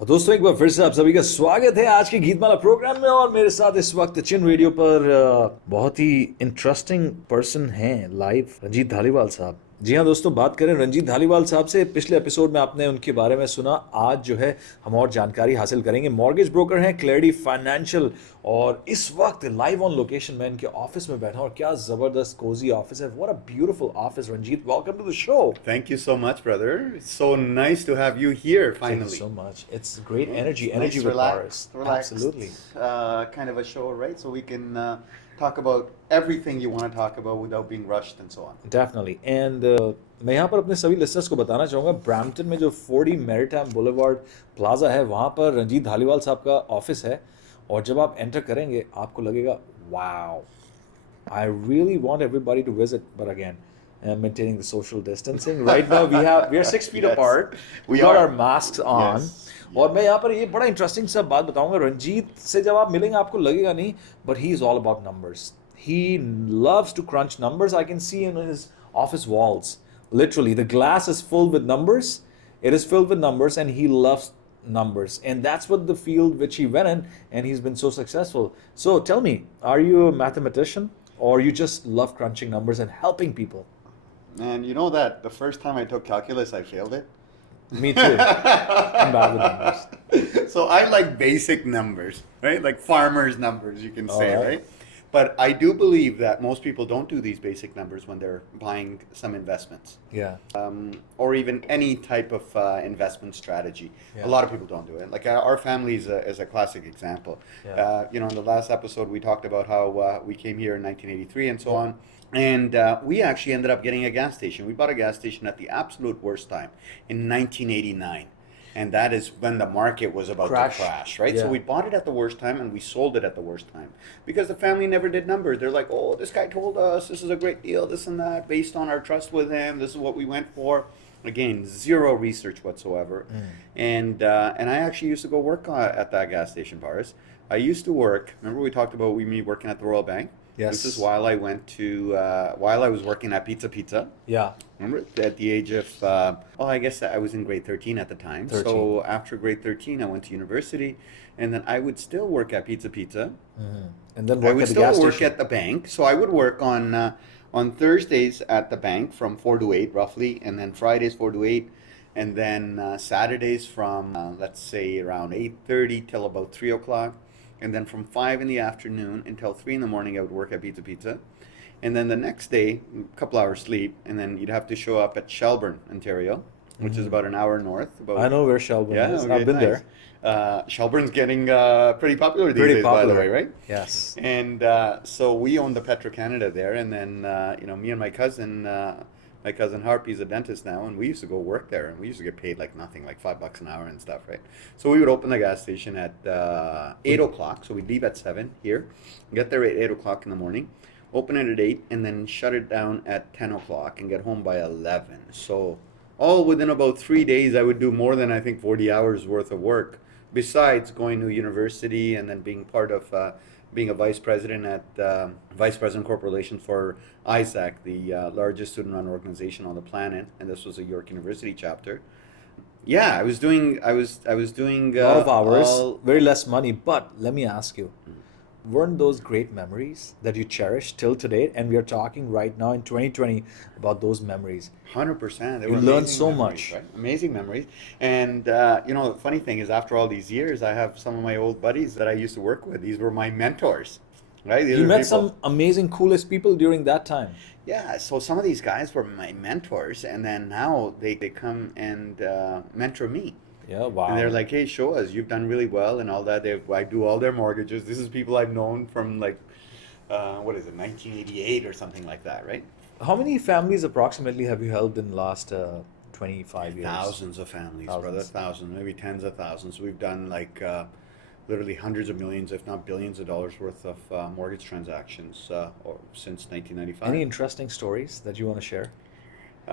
और दोस्तों एक बार फिर से आप सभी का स्वागत है आज के गीतमाला प्रोग्राम में। और मेरे साथ इस वक्त चिन रेडियो पर बहुत ही इंटरेस्टिंग पर्सन हैं लाइव, रंजीत धालीवाल साहब। जी हाँ दोस्तों, बात करें रंजीत धालीवाल साहब से। पिछले एपिसोड में आपने उनके बारे में सुना। आज जो है हम और जानकारी हासिल करेंगे। मॉर्गेज ब्रोकर हैं, क्लैरिटी फाइनेंशियल, और इस वक्त लाइव ऑन लोकेशन में इनके ऑफिस में बैठा हूं। और क्या जबरदस्त कोजी ऑफिस है। What a beautiful office. Ranjit, welcome to the show. Thank you so much, brother. It's so nice to have you here Thank you finally. so much. It's great energy, It's energy nice, with Paris. relaxed, Absolutely. kind of a show, right? So we can talk about everything you want to talk about without being rushed and so on. Definitely. And मैं यहाँ पर अपने सभी listeners को बताना चाहूँगा, Brampton में जो 40 मैरीटाइम बुलेवार्ड प्लाजा है, वहाँ पर रंजीत धालीवाल साहब का ऑफिस है। और जब आप एंटर करेंगे आपको लगेगा wow, I really want everybody to visit, but again, maintaining the social distancing. Right now we are 6 feet Yes, apart. We we got are. our masks on. Yes, और मैं यहाँ पर ये बड़ा इंटरेस्टिंग सा बात बताऊंगा। रंजीत से जब आप मिलेंगे आपको लगेगा नहीं, but he is all about numbers. He loves to crunch numbers. I can see in his office walls. Literally, the glass is filled with numbers. It is filled with numbers, and he loves numbers. And that's what the field which he went in, and he's been so successful. So tell me, are you a mathematician, or you just love crunching numbers and helping people? and you know that the first time I took calculus, I failed it. Me too. I'm bad with numbers. So I like basic numbers, right? Like farmers' numbers, you can say, Alright. right? But I do believe that most people don't do these basic numbers when they're buying some investments. Yeah. Or even any type of investment strategy. Yeah. A lot of people don't do it. Like our family is a classic example. Yeah. In the last episode, we talked about how we came here in 1983 and so on. And we actually ended up getting a gas station. We bought a gas station at the absolute worst time in 1989. And that is when the market was about to crash, right? Yeah. So we bought it at the worst time and we sold it at the worst time because the family never did numbers. They're like, oh, this guy told us this is a great deal, this and that, based on our trust with him. This is what we went for. Again, zero research whatsoever. And I actually used to go work at that gas station, Paris. I used to work. Remember we talked about me working at the Royal Bank? Yes. This is while I while I was working at Pizza. Yeah. Remember, at the age of, I guess I was in grade 13 at the time. 13. So after grade 13, I went to university, and then I would still work at Pizza. And then I work would at the still gas work station. at the bank. So I would work on Thursdays at the bank from 4 to 8 roughly, and then Fridays 4 to 8, and then Saturdays from, let's say, around 8:30 till about 3 o'clock. And then from 5 in the afternoon until 3 in the morning, I would work at Pizza. And then the next day, a couple hours sleep, and then you'd have to show up at Shelburne, Ontario, which is about an hour north. I know where Shelburne is. okay, I've been nice. there. Shelburne's getting pretty popular these Pretty days, by the popular. way, right? Yes. And so we owned the Petro-Canada there, and then me and my cousin Harpy's a dentist now, and we used to go work there, and we used to get paid like nothing, like $5 an hour and stuff, right? So we would open the gas station at 8 o'clock, so we'd leave at 7 here, get there at 8 o'clock in the morning, open it at 8, and then shut it down at 10 o'clock and get home by 11. So all within about 3 days, I would do more than, I think, 40 hours worth of work, besides going to university and then being part of being a vice president at Vice President Corporate Relations for ISAC, the largest student-run organization on the planet, and this was a York University chapter. Yeah, I was doing A lot of hours, very less money. But let me ask you, weren't those great memories that you cherish till today? And we are talking right now in 2020 about those memories. 100%. They You were learn amazing so memories, much. right? Amazing memories. And the funny thing is, after all these years, I have some of my old buddies that I used to work with. These were my mentors, right? These You are met people- some amazing, coolest people during that time. Yeah, so some of these guys were my mentors, and then now they come and mentor me. Yeah, wow. And they're like, hey, show us, you've done really well and all that. I do all their mortgages. This is people I've known from 1988 or something like that, right? How many families approximately have you helped in the last 25 years? Thousands of families, brother. Thousands. Thousands, maybe tens of thousands. We've done literally hundreds of millions, if not billions of dollars worth of mortgage transactions since 1995. Any interesting stories that you want to share?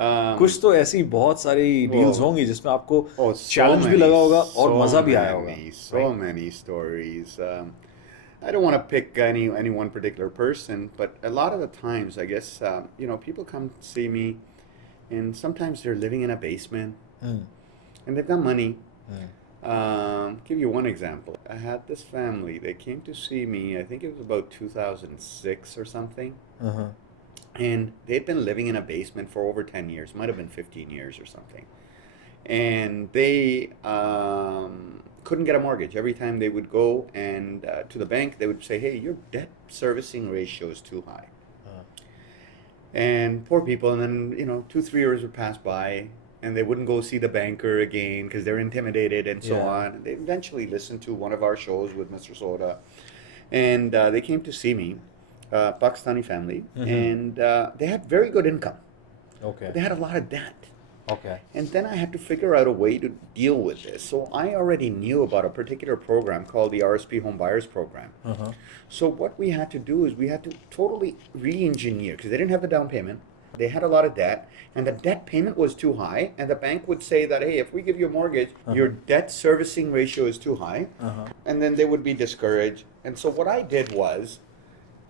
Um, कुछ तो ऐसी बहुत सारी deals होंगी जिसमें आपको so challenge भी many, लगा होगा और so मजा भी आया होगा. many, so many stories. I don't want to pick any one particular person, but a lot of the times, I guess, people come see me, and sometimes they're living in a basement, and they've got money. give you one example. I had this family. They came to see me. I think it was about 2006 or something. Uh-huh. And they'd been living in a basement for over 10 years. Might have been 15 years or something. And they couldn't get a mortgage. Every time they would go and to the bank, they would say, hey, your debt servicing ratio is too high. And poor people, and then, 2-3 years would pass by, and they wouldn't go see the banker again because they're intimidated and so on. They eventually listened to one of our shows with Mr. Soda, and they came to see me, Pakistani family, and they had very good income. Okay. They had a lot of debt. Okay. And then I had to figure out a way to deal with this. So I already knew about a particular program called the RSP Home Buyers Program. Uh-huh. So what we had to do is we had to totally re-engineer, because they didn't have the down payment. They had a lot of debt, and the debt payment was too high, and the bank would say that, hey, if we give you a mortgage, your debt servicing ratio is too high, and then they would be discouraged. And so what I did was,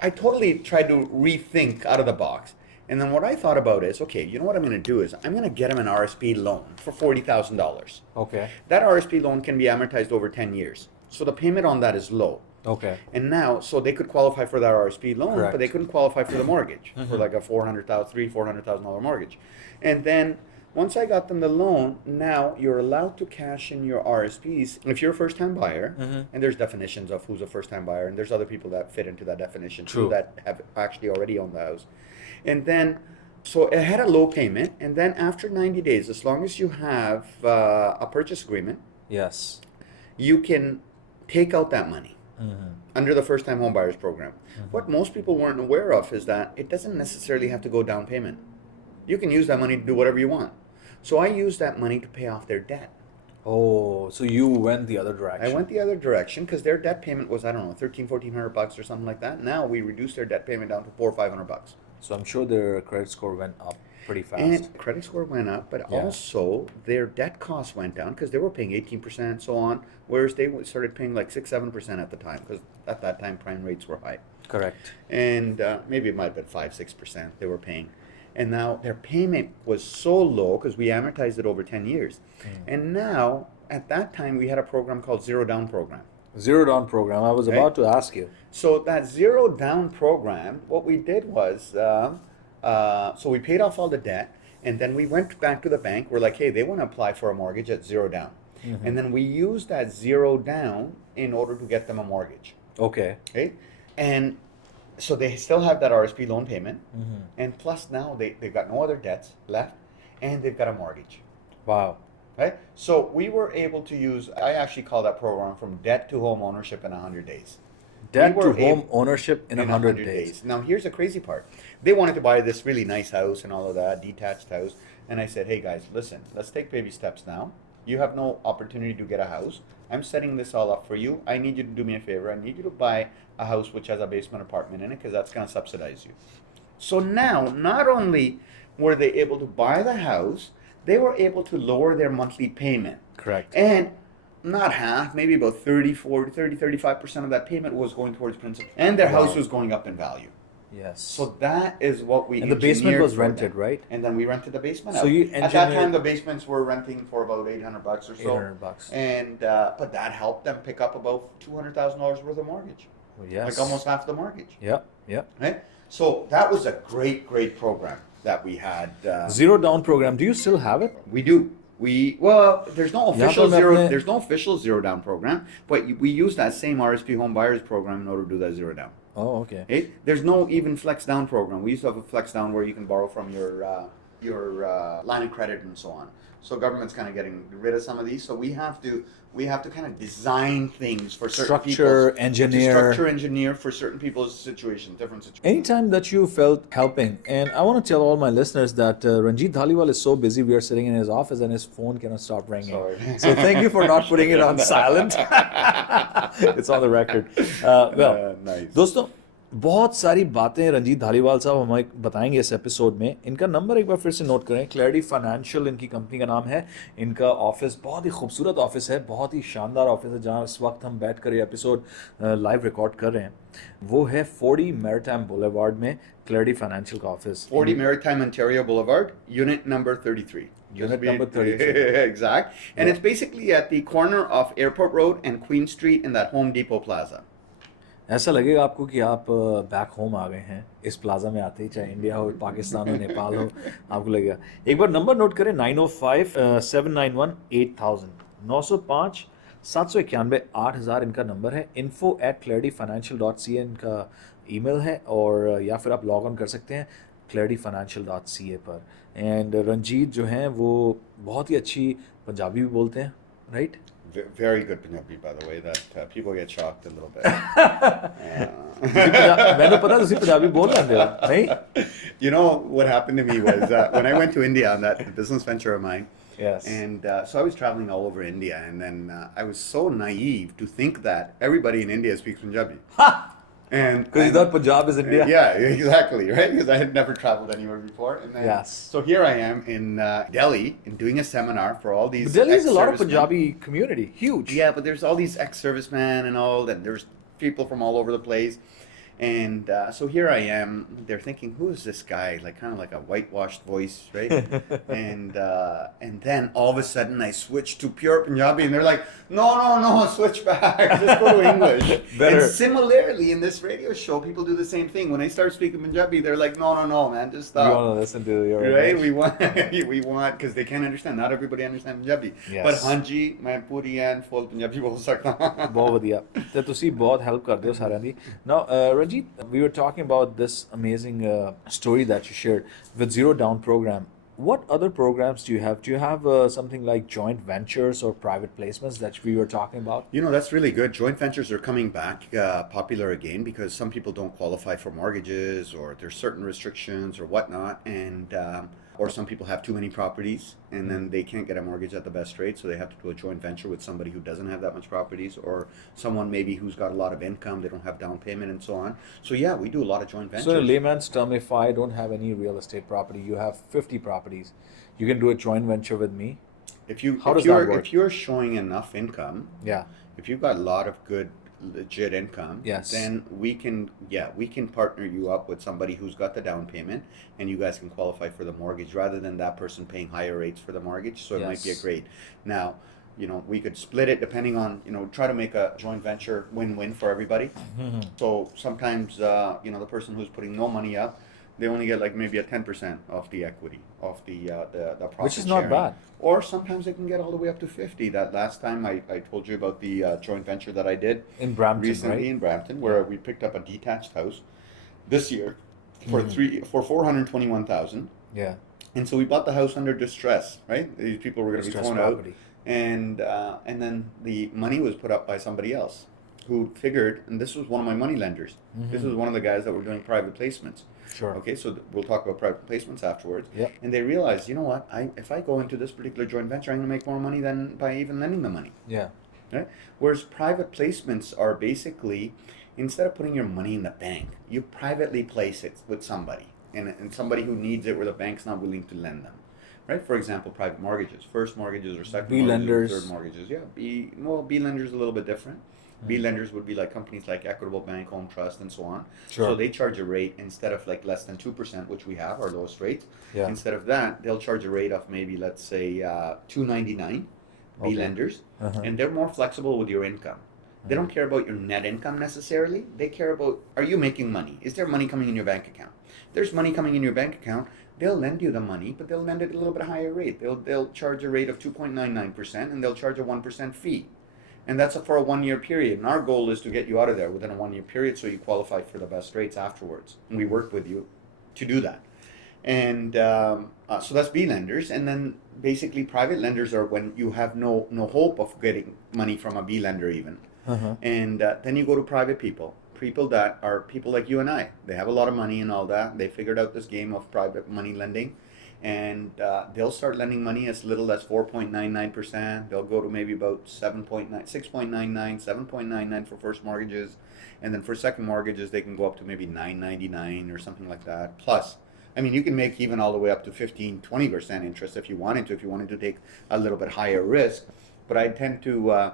I totally tried to rethink out of the box. And then what I thought about is, okay, you know what I'm going to do is I'm going to get them an RSP loan for $40,000. Okay. That RSP loan can be amortized over 10 years. So the payment on that is low. Okay. And now, so they could qualify for that RSP loan, Correct. but they couldn't qualify for the mortgage, for like a $400,000 mortgage. And then once I got them the loan, now you're allowed to cash in your RSPs if you're a first-time buyer, and there's definitions of who's a first-time buyer, and there's other people that fit into that definition too, that have actually already owned the house. And then, so it had a low payment, and then after 90 days, as long as you have a purchase agreement, Yes. you can take out that money under the first time home buyers program. What most people weren't aware of is that it doesn't necessarily have to go down payment. You can use that money to do whatever you want. So I used that money to pay off their debt. Oh, so you went the other direction. I went the other direction because their debt payment was, I don't know, $1,300-$1,400 or something like that. Now we reduced their debt payment down to $400 or $500. So I'm sure their credit score went up pretty fast. And credit score went up, but also their debt costs went down because they were paying 18% and so on, whereas they started paying like 6-7% at the time, because at that time prime rates were high. Correct. And maybe it might have been 5-6% they were paying. And now their payment was so low because we amortized it over 10 years. And now, at that time, we had a program called Zero Down Program. Zero down program. I was about to ask you. So that Zero Down Program, what we did was, so we paid off all the debt, and then we went back to the bank. We're like, hey, they want to apply for a mortgage at zero down. And then we used that zero down in order to get them a mortgage. Okay. Okay? And so they still have that RSP loan payment, and plus now they've got no other debts left, and they've got a mortgage. Wow. Right? So we were able to use, I actually call that program from debt to home ownership in 100 days. Debt to home ownership in 100 days. Now here's the crazy part. They wanted to buy this really nice house and all of that, detached house. And I said, hey guys, listen, let's take baby steps now. You have no opportunity to get a house. I'm setting this all up for you. I need you to do me a favor. I need you to buy a house which has a basement apartment in it, because that's going to subsidize you. So now, not only were they able to buy the house, they were able to lower their monthly payment. Correct. And not half, maybe about 35% of that payment was going towards principal. And their house was going up in value. Yes. So that is what we And the basement engineered was for rented, them. right? And then we rented the basement So out. you At that engineered- time, the basements were renting for about $800 or so. $800. And but that helped them pick up about $200,000 worth of mortgage. Yes. Like almost half the mortgage. Yep. Yep. Right? So that was a great program that we had. Zero down program. Do you still have it? We do. There's no official Yeah, but there's no official zero down program, but we use that same RSP Home Buyers program in order to do that zero down. Oh, okay. Okay? There's no even flex down program. We used to have a flex down where you can borrow from your line of credit and so on. So government's kind of getting rid of some of these. So we have to kind of design things for certain Structure, engineer for certain people's situations, different situations. Anytime that you felt helping, and I want to tell all my listeners that Ranjit Dhaliwal is so busy, we are sitting in his office and his phone cannot stop ringing. Sorry. So thank you for not putting it on silent. It's on the record. Nice. दोस्तों बहुत सारी बातें रंजीत धालीवाल साहब हमें बताएंगे इस episode में। इनका नंबर एक बार फिर से नोट करें, क्लैरिटी फाइनेंशियल इनकी कंपनी का नाम है। इनका ऑफिस बहुत ही खूबसूरत ऑफिस है, बहुत ही शानदार ऑफिस है, जहां इस वक्त हम बैठ कर ये एपिसोड लाइव रिकॉर्ड कर रहे हैं। वो है 40 मैरिटाइम बुलेवार्ड में क्लैरिटी फाइनेंशियल का office. 40 Maritime Ontario Boulevard, unit number 33. Unit number 33. Exact. And it's basically at the corner of Airport Road and Queen Street in that Home Depot Plaza. ऐसा लगेगा आपको कि आप बैक होम आ गए हैं इस प्लाजा में आते ही, चाहे इंडिया हो, पाकिस्तान हो, नेपाल हो, आपको लगेगा। एक बार नंबर नोट करें, 905-791-8000, 905-791-8000 इनका नंबर है। info@clarityfinancial.ca इनका ईमेल है, और या फिर आप लॉग ऑन कर सकते हैं clarityfinancial.ca पर। एंड रंजीत जो हैं वो बहुत ही अच्छी पंजाबी भी बोलते हैं, right? Very good Punjabi, by the way, that people get shocked a little bit. मैंने पता तुसी पंजाबी बोल लेंदे हो, नहीं? You know, what happened to me was when I went to India on that business venture of mine, Yes. and so I was traveling all over India, and then I was so naive to think that everybody in India speaks Punjabi. And Because you thought Punjab is India. Yeah, exactly, right? Because I had never traveled anywhere before. And then, Yes. So here I am in Delhi and doing a seminar for all these. But Delhi is a lot of ex-servicemen. Punjabi community, huge. Yeah, but there's all these ex-servicemen and all, and there's people from all over the place. And so here I am. They're thinking, who is this guy? Like kind of like a whitewashed voice, right? and then all of a sudden I switch to pure Punjabi, and they're like, no, switch back, just go to English. Better. And similarly, in this radio show, people do the same thing. When I start speaking Punjabi, they're like, no, man, just You stop. want to listen to your Right? English. We want, because they can't understand. Not everybody understands Punjabi. Yes. But Hanji, मैं पूरी and full Punjabi बोल सकता हूँ. ਬਹੁਤ ਵਧੀਆ, ਤੇ ਤੁਸੀਂ ਬਹੁਤ ਹੈਲਪ ਕਰਦੇ ਹੋ ਸਾਰਿਆਂ ਦੀ। Now, Ranjit, we were talking about this amazing story that you shared with Zero Down program. What other programs do you have? Do you have something like joint ventures or private placements that we were talking about? You know, that's really good. Joint ventures are coming back popular again because some people don't qualify for mortgages, or there's certain restrictions or whatnot, and or some people have too many properties and then they can't get a mortgage at the best rate, so they have to do a joint venture with somebody who doesn't have that much properties, or someone maybe who's got a lot of income, they don't have down payment and so on. So yeah, we do a lot of joint ventures. So in a layman's term, if I don't have any real estate property, you have 50 properties, you can do a joint venture with me? How does that work? If you're showing enough income, Yeah. if you've got a lot of good legit income, Yes. then we can partner you up with somebody who's got the down payment, and you guys can qualify for the mortgage rather than that person paying higher rates for the mortgage. So it might be a Yes. great. Now, you know, we could split it depending on, you know, try to make a joint venture win-win for everybody. So sometimes, you know, the person who's putting no money up, they only get like maybe a 10% of the equity of the profit, Which is not sharing. bad. Or sometimes they can get all the way up to 50. That last time I told you about the joint venture that I did In Brampton, recently right? in Brampton, where we picked up a detached house this year for $421,000. Yeah. And so we bought the house under distress, right? These people were going to be Distressed thrown property. out, and then the money was put up by somebody else who figured, and this was one of my money lenders. This was one of the guys that were doing private placements. Sure. Okay, so we'll talk about private placements afterwards. Yep. And they realized, you know what? If I go into this particular joint venture, I'm going to make more money than by even lending the money. Yeah. Right? Whereas private placements are basically, instead of putting your money in the bank, you privately place it with somebody, and somebody who needs it where the bank's not willing to lend them. Right? For example, private mortgages, first mortgages or second B mortgages, lenders. or third mortgages. Yeah, B lenders a little bit different. B lenders would be like companies like Equitable Bank, Home Trust, and so on. Sure. So they charge a rate instead of like less than 2%, which we have, our lowest rate. Yeah. Instead of that, they'll charge a rate of maybe, let's say, 299. B Okay. lenders, Uh-huh. and they're more flexible with your income. They don't care about your net income necessarily. They care about, are you making money? Is there money coming in your bank account? If there's money coming in your bank account, they'll lend you the money, but they'll lend it at a little bit higher rate. They'll charge a rate of 2.99%, and they'll charge a 1% fee. And that's for a 1-year period. And our goal is to get you out of there within a 1-year period, so you qualify for the best rates afterwards. And we work with you to do that. And so that's B lenders. And then basically private lenders are when you have no hope of getting money from a B lender even. Uh-huh. And then you go to private people that are people like you and I. They have a lot of money and all that. They figured out this game of private money lending, and they'll start lending money as little as 4.99%. They'll go to maybe about 7.9, 6.99, 7.99 for first mortgages, and then for second mortgages they can go up to maybe 9.99 or something like that. Plus, I mean, you can make even all the way up to 15, 20% interest if you wanted to take a little bit higher risk. But I tend to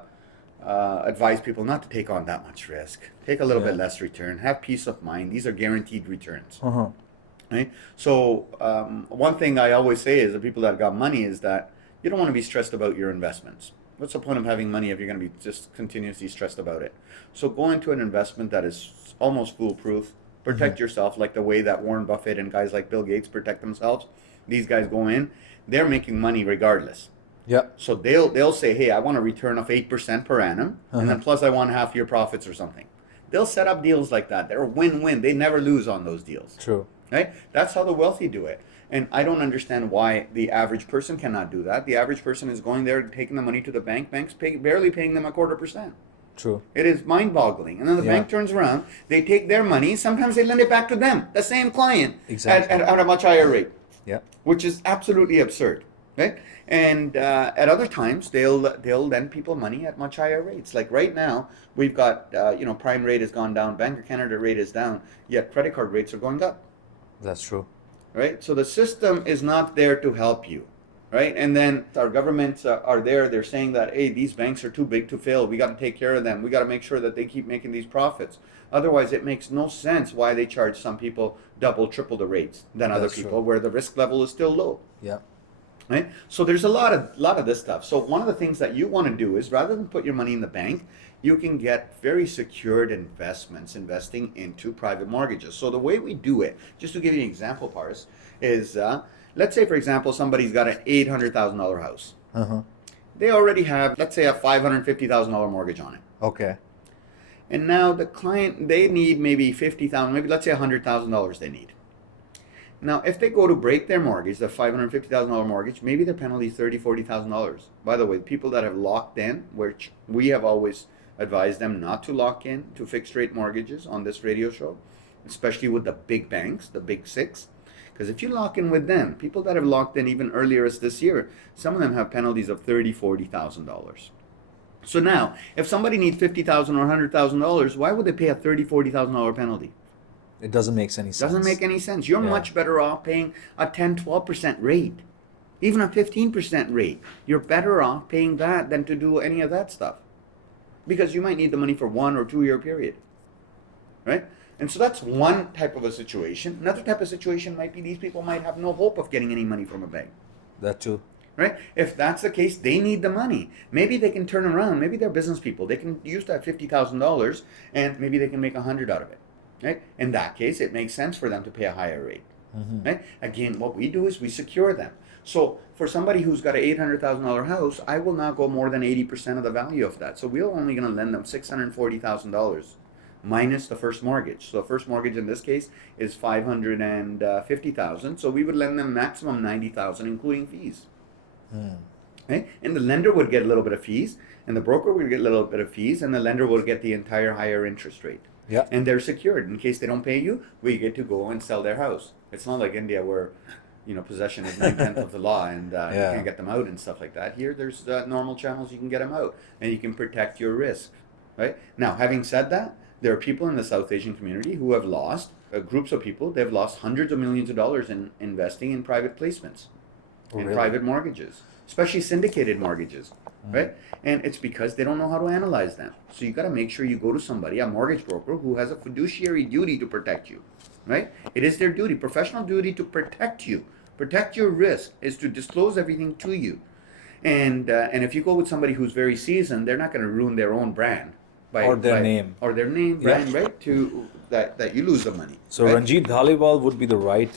advise people not to take on that much risk. Take a little bit less return. Have peace of mind. These are guaranteed returns. Right? So one thing I always say is the people that got money is that you don't want to be stressed about your investments. What's the point of having money if you're going to be just continuously stressed about it? So go into an investment that is almost foolproof. Protect yourself like the way that Warren Buffett and guys like Bill Gates protect themselves. These guys go in, they're making money regardless. Yeah. So they'll say, hey, I want a return of 8% per annum, and then plus I want half your profits or something. They'll set up deals like that. They're win-win. They never lose on those deals. True. Right? That's how the wealthy do it. And I don't understand why the average person cannot do that. The average person is going there, taking the money to the bank. Banks barely paying them 0.25%. True. It is mind-boggling. And then the bank turns around, they take their money, sometimes they lend it back to them, the same client, at a much higher rate. Yeah. Which is absolutely absurd, right? And at other times, they'll lend people money at much higher rates. Like right now, we've got, prime rate has gone down, Bank of Canada rate is down, yet credit card rates are going up. That's true. Right? So the system is not there to help you. Right? And then our governments are there. They're saying that, hey, these banks are too big to fail. We got to take care of them. We got to make sure that they keep making these profits. Otherwise, it makes no sense why they charge some people double, triple the rates than other people where the risk level is still low. Yeah. Right? So there's a lot of this stuff. So one of the things that you want to do is rather than put your money in the bank, you can get very secured investments, investing into private mortgages. So the way we do it, just to give you an example, Paris, is let's say, for example, somebody's got an $800,000 house. They already have, let's say, a $550,000 mortgage on it. Okay. And now the client, they need maybe $50,000, maybe let's say $100,000 they need. Now, if they go to break their mortgage, the $550,000 mortgage, maybe their penalty is $30,000, $40,000. By the way, people that have locked in, which we have always advised them not to lock in to fixed rate mortgages on this radio show, especially with the big banks, the big six. Because if you lock in with them, people that have locked in even earlier as this year, some of them have penalties of $30,000, $40,000. So now, if somebody needs $50,000 or $100,000, why would they pay a $30,000, $40,000 penalty? It doesn't make any sense. Doesn't make any sense. You're much better off paying a 10, 12% rate, even a 15% rate. You're better off paying that than to do any of that stuff, because you might need the money for 1 or 2 year period, right? And so that's one type of a situation. Another type of situation might be these people might have no hope of getting any money from a bank. That too. Right? If that's the case, they need the money. Maybe they can turn around. Maybe they're business people. They can use that $50,000 and maybe they can make $100 out of it. Right? In that case, it makes sense for them to pay a higher rate. Right? Again, what we do is we secure them. So for somebody who's got an $800,000 house, I will not go more than 80% of the value of that. So we're only going to lend them $640,000 minus the first mortgage. So the first mortgage in this case is $550,000. So we would lend them maximum $90,000, including fees. Okay? And the lender would get a little bit of fees, and the broker would get a little bit of fees, and the lender would get the entire higher interest rate. Yeah. And they're secured. In case they don't pay you, we get to go and sell their house. It's not like India where, possession is 9/10 of the law and you can't get them out and stuff like that. Here, there's normal channels you can get them out, and you can protect your risk. Right? Now, having said that, there are people in the South Asian community who have lost, groups of people, they've lost hundreds of millions of dollars in investing in private placements, private mortgages, especially syndicated mortgages, right? And it's because they don't know how to analyze them. So you got to make sure you go to somebody, a mortgage broker, who has a fiduciary duty to protect you, right? It is their duty, professional duty, to protect you. Protect your risk is to disclose everything to you. And if you go with somebody who's very seasoned, they're not going to ruin their own brand. Or their name, brand, right? To that you lose the money. So right? Ranjit Dhaliwal would be the right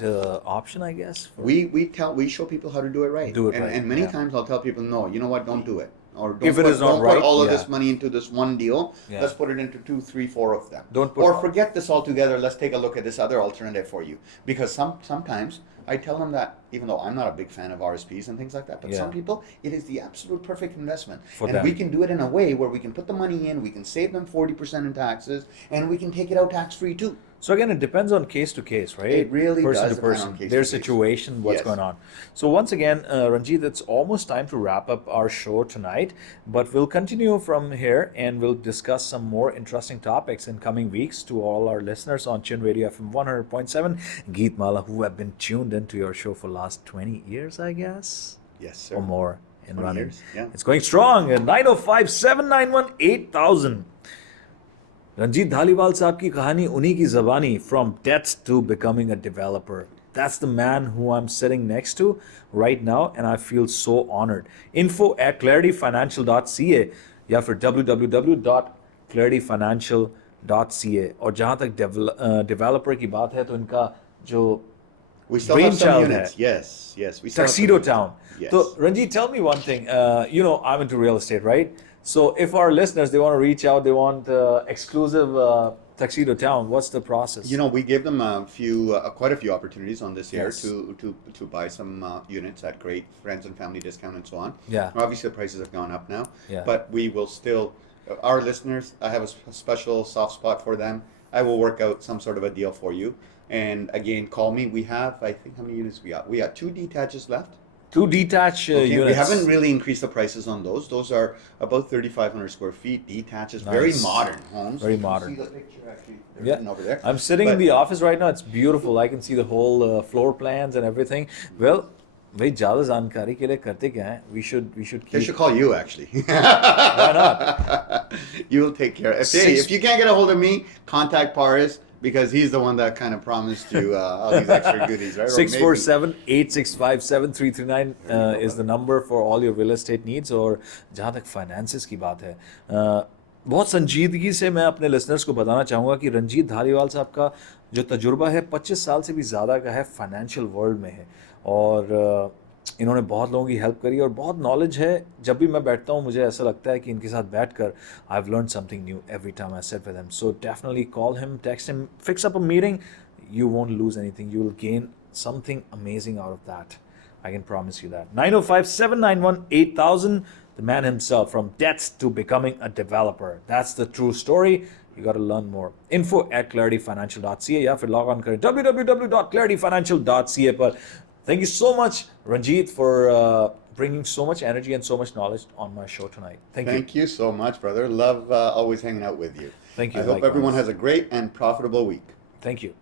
option, I guess. We show people how to do it right. And many times I'll tell people, no, you know what, don't do it. Or don't put all of this money into this one deal. Let's put it into 2, 3, 4 of them. Or forget this altogether. Let's take a look at this other alternative for you. Because sometimes I tell them that even though I'm not a big fan of RSPs and things like that, but Yeah. some people, it is the absolute perfect investment. For and them. we can do it in a way where we can put the money in, we can save them 40% in taxes, and we can take it out tax-free too. So again, it depends on case to case, right? It really person does to depend person, on case their to case. situation, what's Yes. going on. So once again, Ranjit, it's almost time to wrap up our show tonight, but we'll continue from here and we'll discuss some more interesting topics in coming weeks to all our listeners on Chin Radio FM 100.7, Geet Mala, who have been tuned into your show for last 20 years, I guess, Yes, sir. or more in 20 running. years, yeah. It's going strong. 905-791-8000. Ranjit Dhaliwal साहब की कहानी उन्हीं की ज़बानी from death to becoming a developer. That's the man who I'm sitting next to right now and I feel so honored. info@clarityfinancial.ca या फिर www.clarityfinancial.ca. और जहाँ तक developer की बात है तो इनका जो We still have some brainchild units. है, Yes, yes. We still have some Tuxedo units. Town. Yes. So, Ranjit, tell me one thing. I'm into real estate, right? So, if our listeners, they want to reach out, they want exclusive Tuxedo Town, what's the process? We give them quite a few opportunities on this year Yes. to buy some units at great friends and family discount and so on. Yeah. Obviously, the prices have gone up now. Yeah. But we will still, our listeners, I have a special soft spot for them. I will work out some sort of a deal for you. And again, call me. We have, I think, how many units we got? We got 2 detaches left. 2 detached Okay, units. we haven't really increased the prices on those. Those are about 3,500 square feet, detaches, very Nice. modern homes. Very You can modern. See the picture actually. They're Yeah. written over there. I'm sitting in But- the office right now. It's beautiful. I can see the whole floor plans and everything. Well, भाई ज़्यादा जानकारी के लिए करते क्या हैं? We should They keep. should call you actually. Why not? You'll take care. If you can't get a hold of me, contact Paris because he's the one that kind of promised you all these extra goodies, right? Or maybe- 647-865-7339 is the number for all your real estate needs. और जहाँ तक finances की बात है, बहुत संजीदगी से मैं अपने लिसनर्स को बताना चाहूँगा कि रंजीत धालीवाल साहब का जो तजुर्बा है 25 साल से भी ज़्यादा का है फाइनेंशियल वर्ल्ड में है और इन्होंने बहुत लोगों की हेल्प करी और बहुत नॉलेज है. जब भी मैं बैठता हूँ मुझे ऐसा लगता है कि इनके साथ बैठकर I have learn something new every time I sit with him. So definitely call him, text him, fix up a meeting. You won't lose anything. You will gain something amazing out of that. I can promise you that. 905-791-8000. The man himself, from death to becoming a developer. That's the true story. You got to learn more. info@clarityfinancial.ca या फिर log on करें www.clarityfinancial.ca पर. Thank you so much, Ranjit, for bringing so much energy and so much knowledge on my show tonight. Thank you. Thank you so much, brother. Love always hanging out with you. Thank you, I hope everyone likewise. has a great and profitable week. Thank you.